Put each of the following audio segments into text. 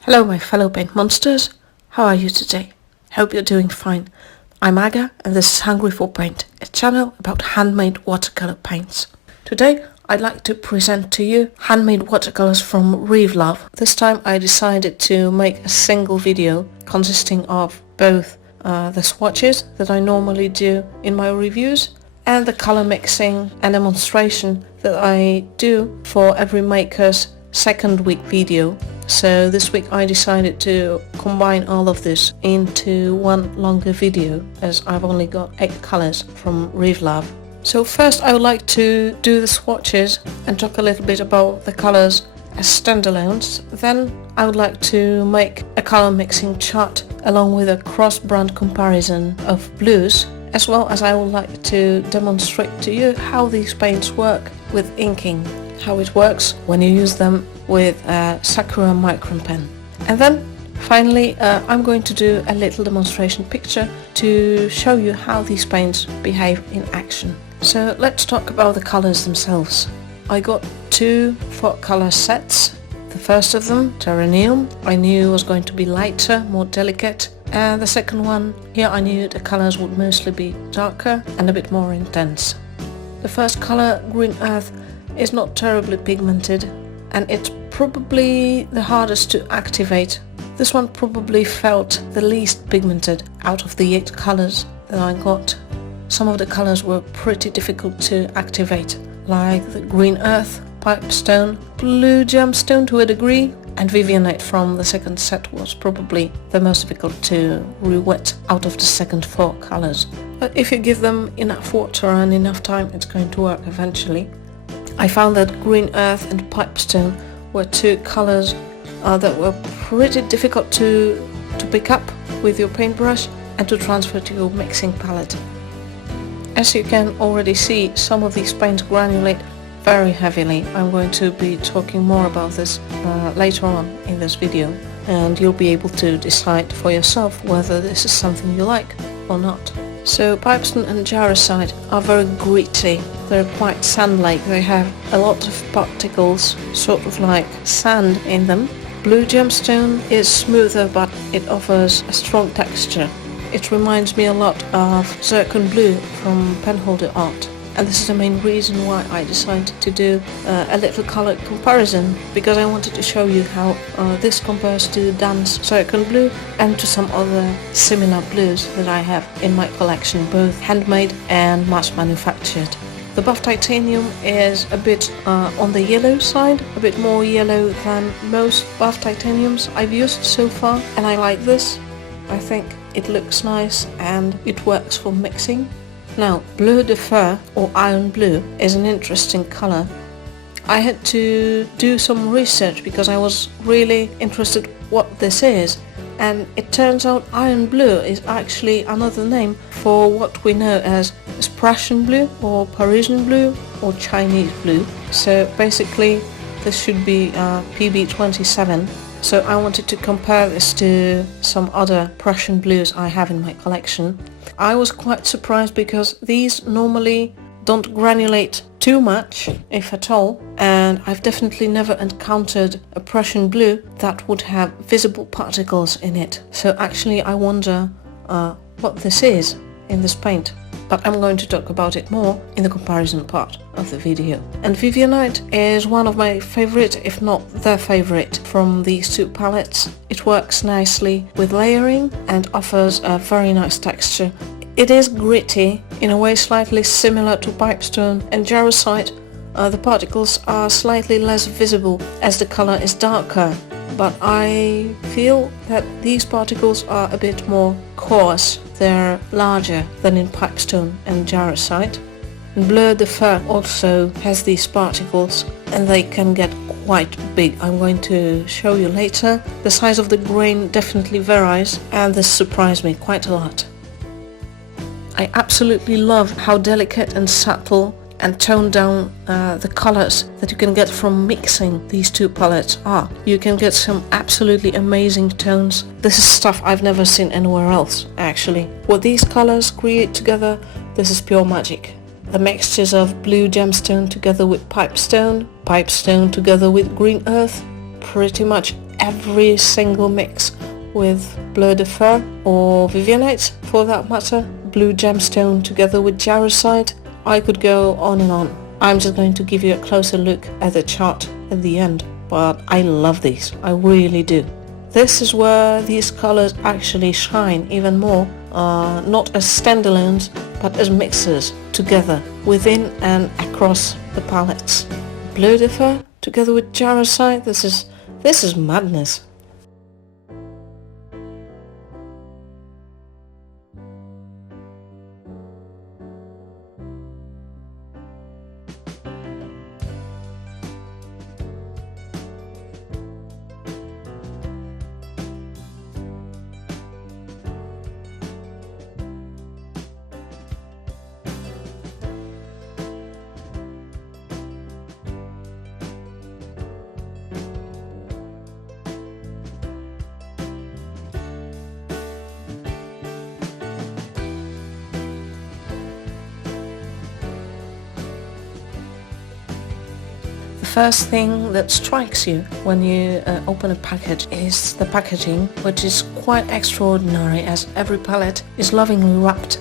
Hello my fellow paint monsters, how are you today? Hope you're doing fine. I'm Aga and this is Hungry for Paint, a channel about handmade watercolor paints. Today I'd like to present to you handmade watercolors from Rivelove. This time I decided to make a single video consisting of both the swatches that I normally do in my reviews and the color mixing and demonstration that I do for every maker's second week video. So this week I decided to combine all of this into one longer video as I've only got 8 colors from Rivelove. So first I would like to do the swatches and talk a little bit about the colors as standalones. Then I would like to make a color mixing chart along with a cross-brand comparison of blues, as well as I would like to demonstrate to you how these paints work with inking, how it works when you use them with a Sakura micron pen. And then finally I'm going to do a little demonstration picture to show you how these paints behave in action. So let's talk about the colors themselves. I got 2 color sets. The first of them, Terranium, I knew was going to be lighter, more delicate, and the second one, here I knew the colors would mostly be darker and a bit more intense. The first color, Green Earth, is not terribly pigmented and it's probably the hardest to activate. This one probably felt the least pigmented out of the 8 colors that I got. Some of the colors were pretty difficult to activate, like the Green Earth, Pipestone, Blue Gemstone to a degree, and Vivianite from the second set was probably the most difficult to re-wet out of the second 4 colors. But if you give them enough water and enough time, it's going to work eventually. I found that Green Earth and Pipestone were 2 colors that were pretty difficult to pick up with your paintbrush and to transfer to your mixing palette. As you can already see, some of these paints granulate very heavily. I'm going to be talking more about this later on in this video, and you'll be able to decide for yourself whether this is something you like or not. So Pipestone and Jarosite are very gritty. They're quite sand-like. They have a lot of particles, sort of like sand in them. Blue Gemstone is smoother, but it offers a strong texture. It reminds me a lot of Zircon Blue from Penholder Art. And this is the main reason why I decided to do a little color comparison, because I wanted to show you how this compares to Dan's Zircon Blue and to some other similar blues that I have in my collection, both handmade and mass manufactured. The buff titanium is a bit on the yellow side, a bit more yellow than most buff titaniums I've used so far, and I like this. I think it looks nice and it works for mixing. Now, Bleu de Fer, or Iron Blue, is an interesting color. I had to do some research because I was really interested what this is, and it turns out Iron Blue is actually another name for what we know as Prussian Blue, or Parisian Blue, or Chinese Blue. So basically this should be PB27. So I wanted to compare this to some other Prussian blues I have in my collection. I was quite surprised because these normally don't granulate too much, if at all, and I've definitely never encountered a Prussian blue that would have visible particles in it. So actually I wonder what this is in this paint. But I'm going to talk about it more in the comparison part of the video. And Vivianite is one of my favorite, if not the favorite, from these 2 palettes. It works nicely with layering and offers a very nice texture. It is gritty, in a way slightly similar to Pipestone and Jarosite. The particles are slightly less visible as the color is darker, but I feel that these particles are a bit more coarse. They're larger than in Pipestone and Jarosite. Bleu de Fer also has these particles and they can get quite big. I'm going to show you later. The size of the grain definitely varies and this surprised me quite a lot. I absolutely love how delicate and subtle and toned down the colors that you can get from mixing these 2 palettes are. You can get some absolutely amazing tones. This is stuff I've never seen anywhere else, actually. What these colors create together, this is pure magic. The mixtures of Blue Gemstone together with Pipestone, pipestone together with green earth, pretty much every single mix with bleu de fer or vivianite for that matter, blue gemstone together with jarosite. I could go on and on. I'm just going to give you a closer look at the chart at the end, but I love these, I really do. This is where these colors actually shine even more, not as standalones, but as mixes together within and across the palettes. Bleu de fer together with jarosite, this is madness. The first thing that strikes you when you open a package is the packaging, which is quite extraordinary as every palette is lovingly wrapped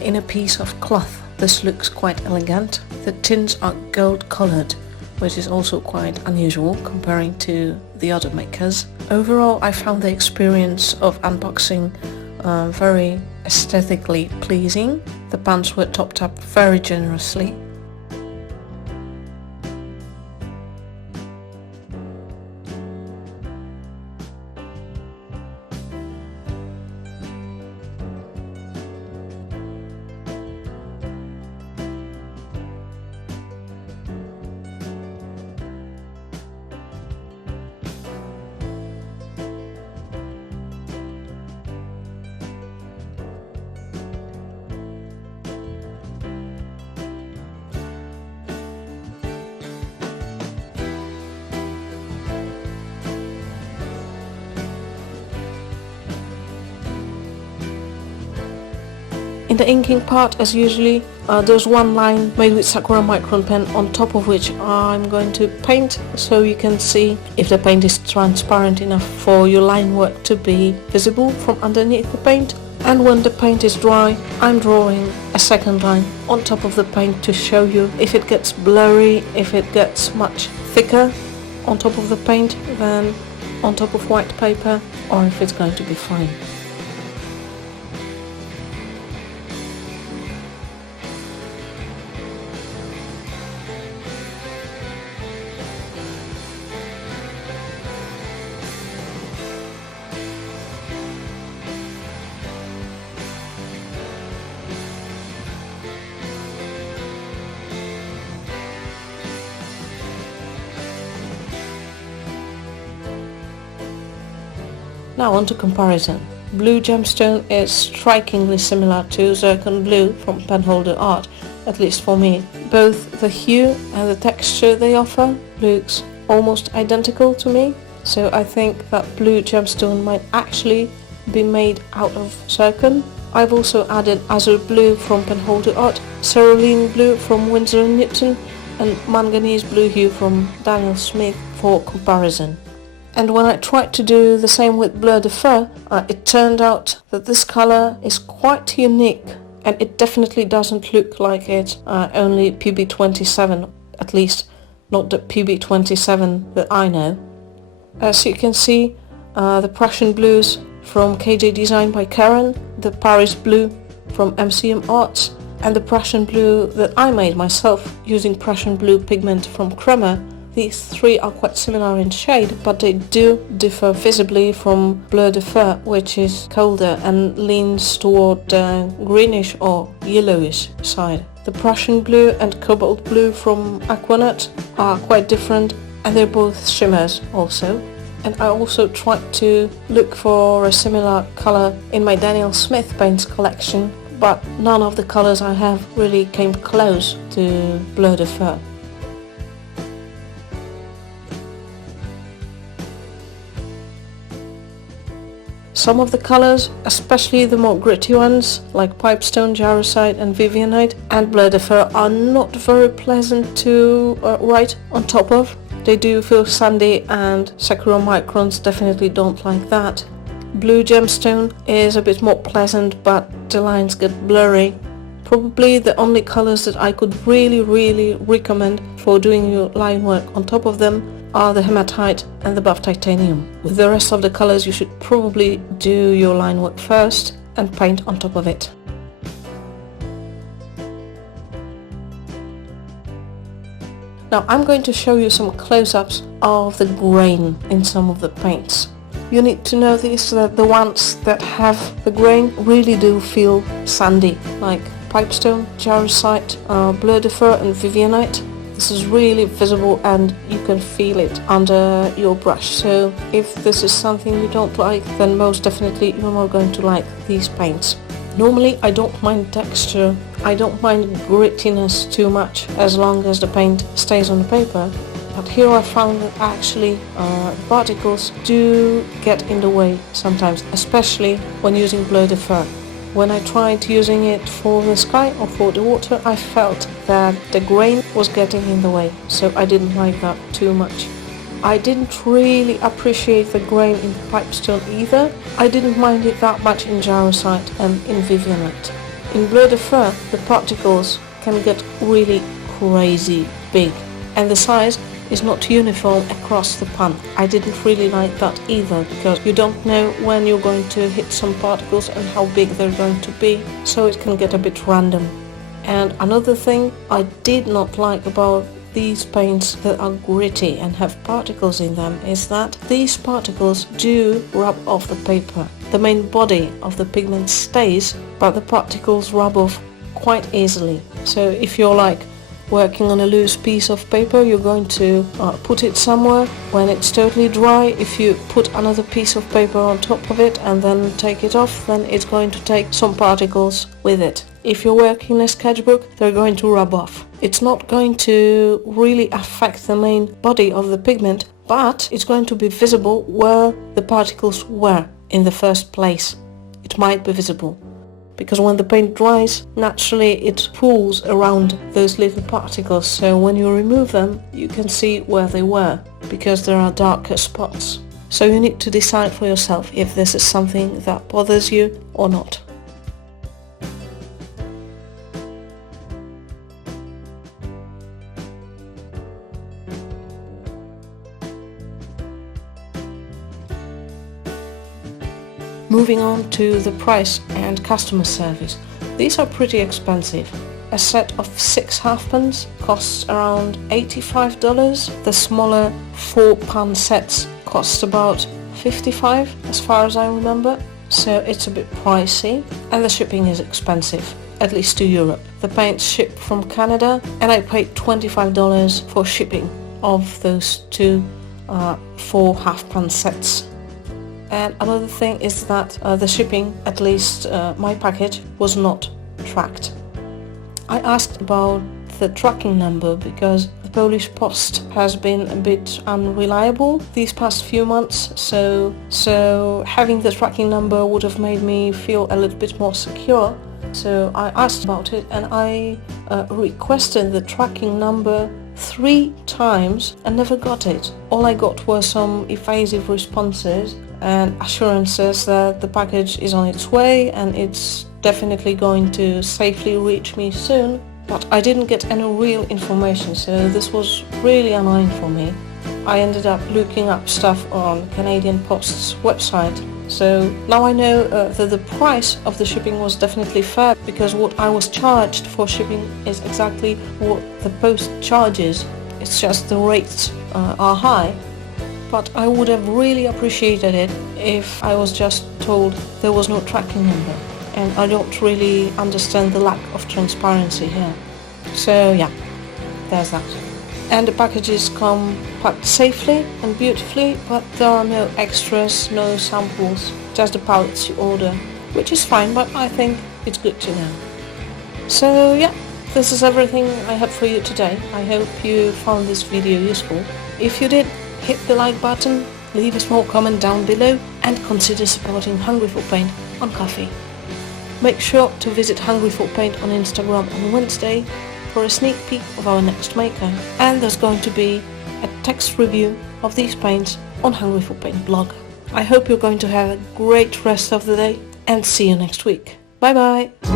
in a piece of cloth. This looks quite elegant. The tints are gold colored, which is also quite unusual comparing to the other makers. Overall, I found the experience of unboxing very aesthetically pleasing. The pans were topped up very generously. In the inking part, as usually, there's one line made with Sakura micron pen on top of which I'm going to paint, so you can see if the paint is transparent enough for your line work to be visible from underneath the paint. And when the paint is dry, I'm drawing a second line on top of the paint to show you if it gets blurry, if it gets much thicker on top of the paint than on top of white paper, or if it's going to be fine. Now on to comparison. Blue gemstone is strikingly similar to zircon blue from Penholder Art, at least for me. Both the hue and the texture they offer looks almost identical to me, so I think that blue gemstone might actually be made out of zircon. I've also added azure blue from Penholder Art, cerulean blue from Winsor & Newton, and manganese blue hue from Daniel Smith for comparison. And when I tried to do the same with bleu de fer, it turned out that this color is quite unique, and it definitely doesn't look like it's only PB27, at least not the PB27 that I know. As you can see, the Prussian blues from KJ Design by Karen, the Paris blue from MCM Arts, and the Prussian blue that I made myself using Prussian blue pigment from Kremer. These three are quite similar in shade, but they do differ visibly from bleu de fer, which is colder and leans toward the greenish or yellowish side. The Prussian blue and cobalt blue from Aquanut are quite different, and they're both shimmers also. And I also tried to look for a similar color in my Daniel Smith paints collection, but none of the colors I have really came close to bleu de fer. Some of the colors, especially the more gritty ones like Pipestone, Jarosite and Vivianite and Bleu de Fer, are not very pleasant to write on top of. They do feel sandy, and Sakura Microns definitely don't like that. Blue Gemstone is a bit more pleasant, but the lines get blurry. Probably the only colors that I could really recommend for doing your line work on top of them are the Hematite and the Buff Titanium. With the rest of the colors you should probably do your line work first and paint on top of it. Now I'm going to show you some close-ups of the grain in some of the paints. You need to notice that the ones that have the grain really do feel sandy, like Pipestone, Jarosite, Bleu de Fer and Vivianite. This is really visible and you can feel it under your brush. So if this is something you don't like, then most definitely you're not going to like these paints. Normally I don't mind texture, I don't mind grittiness too much as long as the paint stays on the paper. But here I found that actually particles do get in the way sometimes, especially when using Bleu de Fer. When I tried using it for the sky or for the water, I felt that the grain was getting in the way, so I didn't like that too much. I didn't really appreciate the grain in Pipestone either. I didn't mind it that much in Jarosite and in Vivianite. In Bleu de Fer, the particles can get really crazy big, and the size is not uniform across the pan. I didn't really like that either, because you don't know when you're going to hit some particles and how big they're going to be, so it can get a bit random. And another thing I did not like about these paints that are gritty and have particles in them is that these particles do rub off the paper. The main body of the pigment stays, but the particles rub off quite easily. So if you're like working on a loose piece of paper, you're going to put it somewhere. When it's totally dry, if you put another piece of paper on top of it and then take it off, then it's going to take some particles with it. If you're working in a sketchbook, they're going to rub off. It's not going to really affect the main body of the pigment, but it's going to be visible where the particles were in the first place. It might be visible, because when the paint dries, naturally it pulls around those little particles, so when you remove them, you can see where they were, because there are darker spots. So you need to decide for yourself if this is something that bothers you or not. Moving on to the price and customer service. These are pretty expensive. A set of 6 halfpence costs around $85. The smaller 4-pan sets cost about $55 as far as I remember. So it's a bit pricey, and the shipping is expensive, at least to Europe. The paints ship from Canada, and I paid $25 for shipping of those 2 4 half-pan sets. And another thing is that the shipping, at least my package, was not tracked. I asked about the tracking number because the Polish post has been a bit unreliable these past few months, so having the tracking number would have made me feel a little bit more secure. So I asked about it, and I requested the tracking number 3 times and never got it. All I got were some evasive responses and assurances that the package is on its way and it's definitely going to safely reach me soon, but I didn't get any real information, so this was really annoying for me. I ended up looking up stuff on Canadian Post's website, so now I know that the price of the shipping was definitely fair, because what I was charged for shipping is exactly what the post charges. It's just the rates are high. But I would have really appreciated it if I was just told there was no tracking number, and I don't really understand the lack of transparency here. So yeah, there's that. And the packages come packed safely and beautifully, but there are no extras, no samples, just the palettes you order, which is fine, but I think it's good to know. So yeah, this is everything I have for you today. I hope you found this video useful. If you did, hit the like button, leave a small comment down below, and consider supporting Hungry for Paint on Ko-fi. Make sure to visit Hungry for Paint on Instagram on Wednesday for a sneak peek of our next maker, and there's going to be a text review of these paints on Hungry for Paint blog. I hope you're going to have a great rest of the day and see you next week. Bye bye!